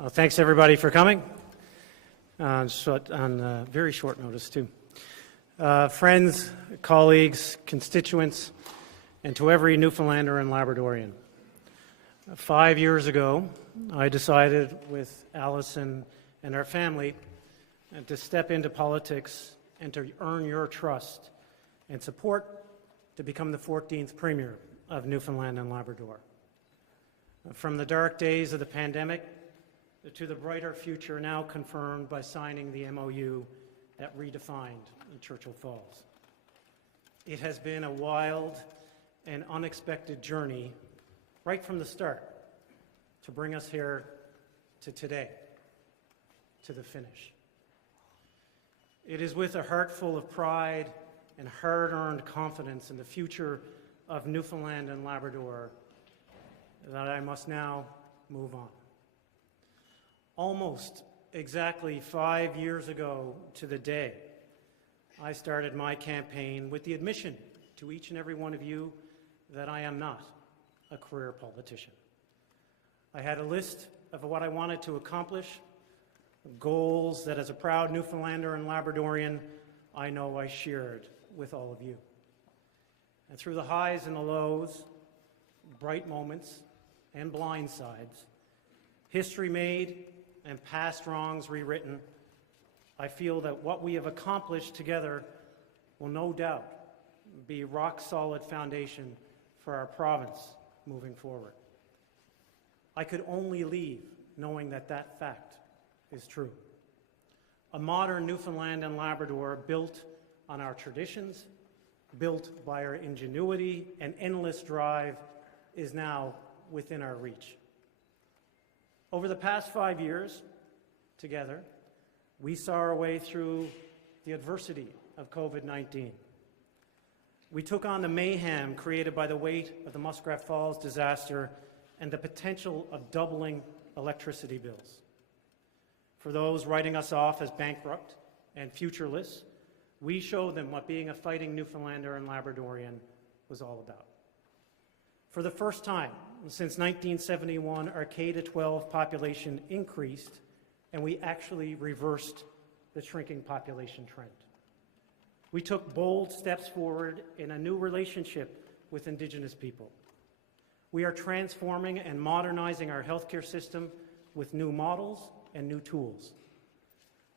Thanks everybody for coming on very short notice too. Friends, colleagues, constituents, and to every Newfoundlander and Labradorian. 5 years ago, I decided with Allison and our family to step into politics and to earn your trust and support to become the 14th Premier of Newfoundland and Labrador. From the dark days of the pandemic to the brighter future now confirmed by signing the MOU that redefined in Churchill Falls. It has been a wild and unexpected journey right from the start to bring us here to today, to the finish. It is with a heart full of pride and hard-earned confidence in the future of Newfoundland and Labrador that I must now move on. Almost exactly 5 years ago to the day, I started my campaign with the admission to each and every one of you that I am not a career politician. I had a list of what I wanted to accomplish, goals that as a proud Newfoundlander and Labradorian, I know I shared with all of you. And through the highs and the lows, bright moments and blind sides, history made and past wrongs rewritten, I feel that what we have accomplished together will no doubt be a rock-solid foundation for our province moving forward. I could only leave knowing that that fact is true. A modern Newfoundland and Labrador built on our traditions, built by our ingenuity and endless drive, is now within our reach. Over the past 5 years, together, we saw our way through the adversity of COVID-19. We took on the mayhem created by the weight of the Muskrat Falls disaster and the potential of doubling electricity bills. For those writing us off as bankrupt and futureless, we showed them what being a fighting Newfoundlander and Labradorian was all about. For the first time since 1971, our K-12 population increased, and we actually reversed the shrinking population trend. We took bold steps forward in a new relationship with Indigenous people. We are transforming and modernizing our healthcare system with new models and new tools.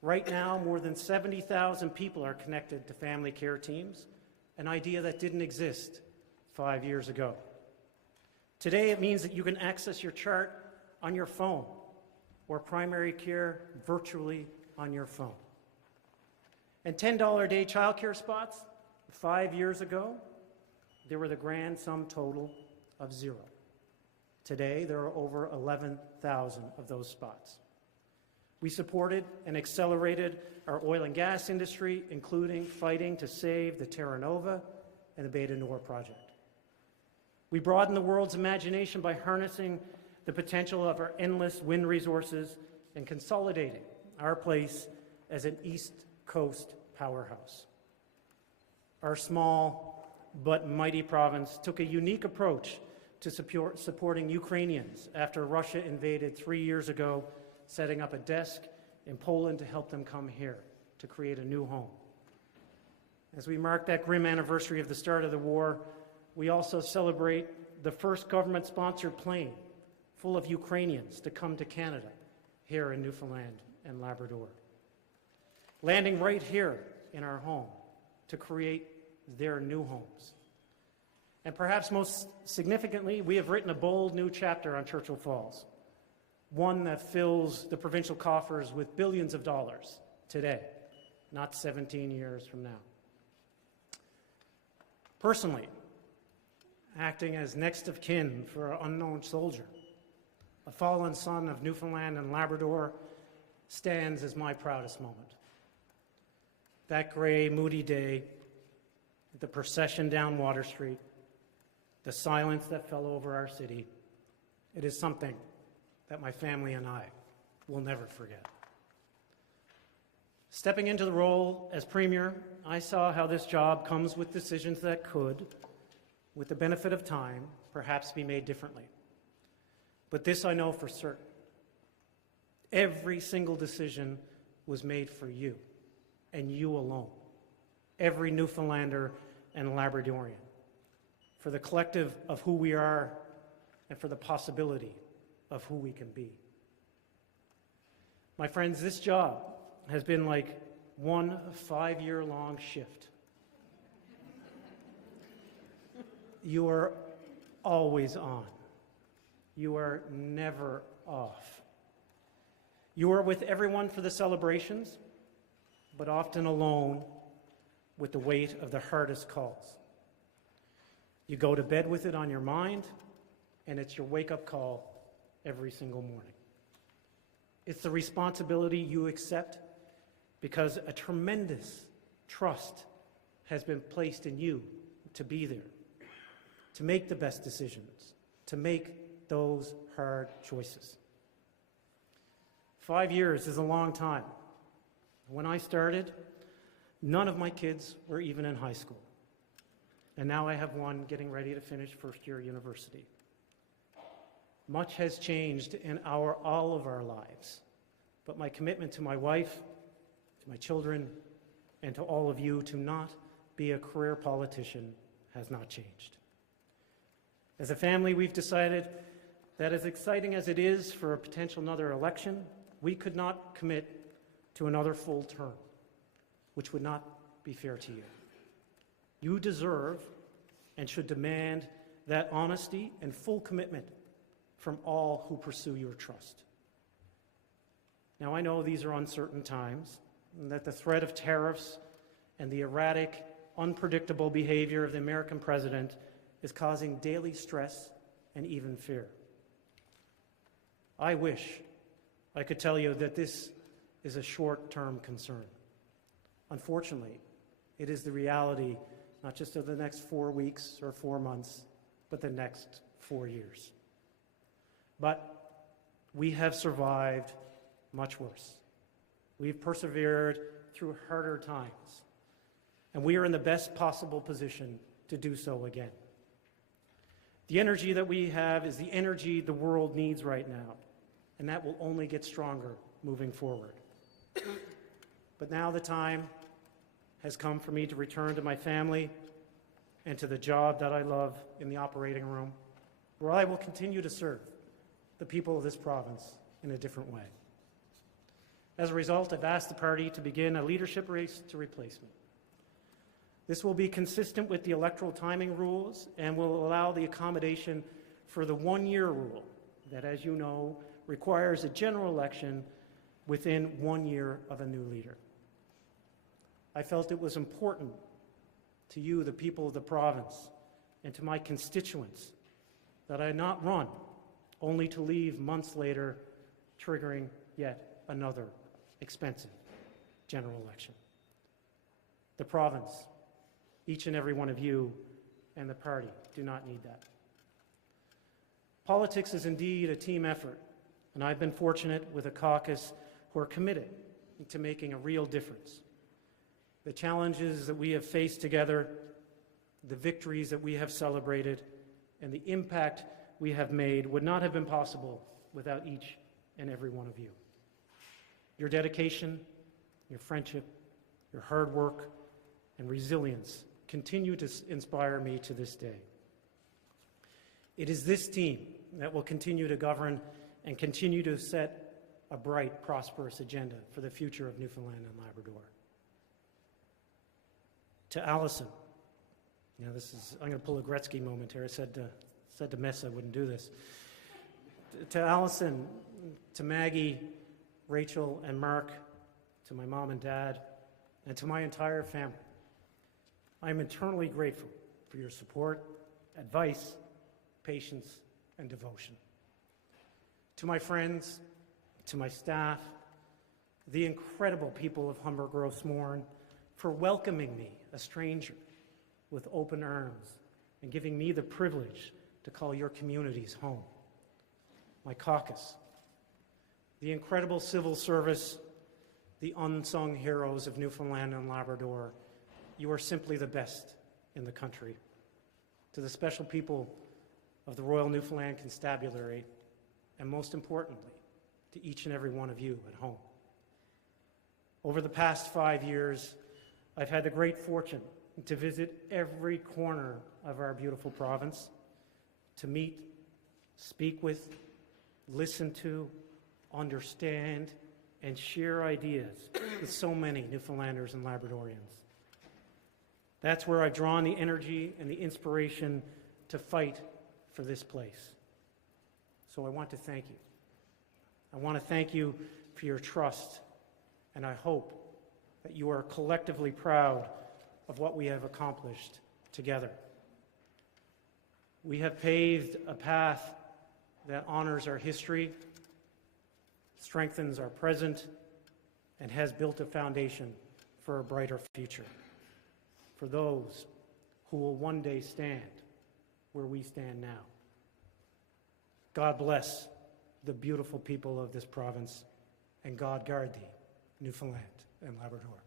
Right now, more than 70,000 people are connected to family care teams, an idea that didn't exist 5 years ago. Today, it means that you can access your chart on your phone or primary care virtually on your phone. And $10 a day childcare spots, 5 years ago, there were the grand sum total of 0. Today, there are over 11,000 of those spots. We supported and accelerated our oil and gas industry, including fighting to save the Terra Nova and the Beta Nor project. We broaden the world's imagination by harnessing the potential of our endless wind resources and consolidating our place as an East Coast powerhouse. Our small but mighty province took a unique approach to supporting Ukrainians after Russia invaded 3 years ago, setting up a desk in Poland to help them come here to create a new home. As we mark that grim anniversary of the start of the war, we also celebrate the first government-sponsored plane full of Ukrainians to come to Canada, here in Newfoundland and Labrador, landing right here in our home to create their new homes. And perhaps most significantly, we have written a bold new chapter on Churchill Falls, one that fills the provincial coffers with billions of dollars today, not 17 years from now. Personally, acting as next of kin for an unknown soldier, a fallen son of Newfoundland and Labrador, stands as my proudest moment. That gray, moody day, the procession down Water Street, the silence that fell over our city, it is something that my family and I will never forget. Stepping into the role as Premier, I saw how this job comes with decisions that could, with the benefit of time, perhaps be made differently. But this I know for certain. Every single decision was made for you, and you alone. Every Newfoundlander and Labradorian. For the collective of who we are and for the possibility of who we can be. My friends, this job has been like one 5-year-long shift. You are always on. You are never off. You are with everyone for the celebrations, but often alone with the weight of the hardest calls. You go to bed with it on your mind, and it's your wake-up call every single morning. It's the responsibility you accept because a tremendous trust has been placed in you to be there, to make the best decisions, to make those hard choices. 5 years is a long time. When I started, none of my kids were even in high school. And now I have one getting ready to finish first-year university. Much has changed in all of our lives, but my commitment to my wife, to my children, and to all of you to not be a career politician has not changed. As a family, we've decided that as exciting as it is for a potential another election, we could not commit to another full term, which would not be fair to you. You deserve and should demand that honesty and full commitment from all who pursue your trust. Now, I know these are uncertain times, and that the threat of tariffs and the erratic, unpredictable behavior of the American president is causing daily stress and even fear. I wish I could tell you that this is a short-term concern. Unfortunately, it is the reality not just of the next 4 weeks or 4 months, but the next 4 years. But we have survived much worse. We've persevered through harder times, and we are in the best possible position to do so again. The energy that we have is the energy the world needs right now, and that will only get stronger moving forward. But now the time has come for me to return to my family and to the job that I love in the operating room, where I will continue to serve the people of this province in a different way. As a result, I've asked the party to begin a leadership race to replace me. This will be consistent with the electoral timing rules and will allow the accommodation for the one-year rule that, as you know, requires a general election within 1 year of a new leader. I felt it was important to you, the people of the province, and to my constituents, that I not run only to leave months later, triggering yet another expensive general election. The province, each and every one of you, and the party do not need that. Politics is indeed a team effort, and I've been fortunate with a caucus who are committed to making a real difference. The challenges that we have faced together, the victories that we have celebrated, and the impact we have made would not have been possible without each and every one of you. Your dedication, your friendship, your hard work, and resilience continue to inspire me to this day. It is this team that will continue to govern and continue to set a bright, prosperous agenda for the future of Newfoundland and Labrador. To Allison, I'm going to pull a Gretzky moment here. I said to Mess I wouldn't do this. To Allison, to Maggie, Rachel, and Mark, to my mom and dad, and to my entire family, I am eternally grateful for your support, advice, patience, and devotion. To my friends, to my staff, the incredible people of Humber Gross Mourne, for welcoming me, a stranger, with open arms and giving me the privilege to call your communities home. My caucus, the incredible civil service, the unsung heroes of Newfoundland and Labrador, you are simply the best in the country. To the special people of the Royal Newfoundland Constabulary, and most importantly, to each and every one of you at home. Over the past 5 years, I've had the great fortune to visit every corner of our beautiful province, to meet, speak with, listen to, understand, and share ideas with so many Newfoundlanders and Labradorians. That's where I've drawn the energy and the inspiration to fight for this place. So I want to thank you. I want to thank you for your trust, and I hope that you are collectively proud of what we have accomplished together. We have paved a path that honors our history, strengthens our present, and has built a foundation for a brighter future, for those who will one day stand where we stand now. God bless the beautiful people of this province, and God guard thee, Newfoundland and Labrador.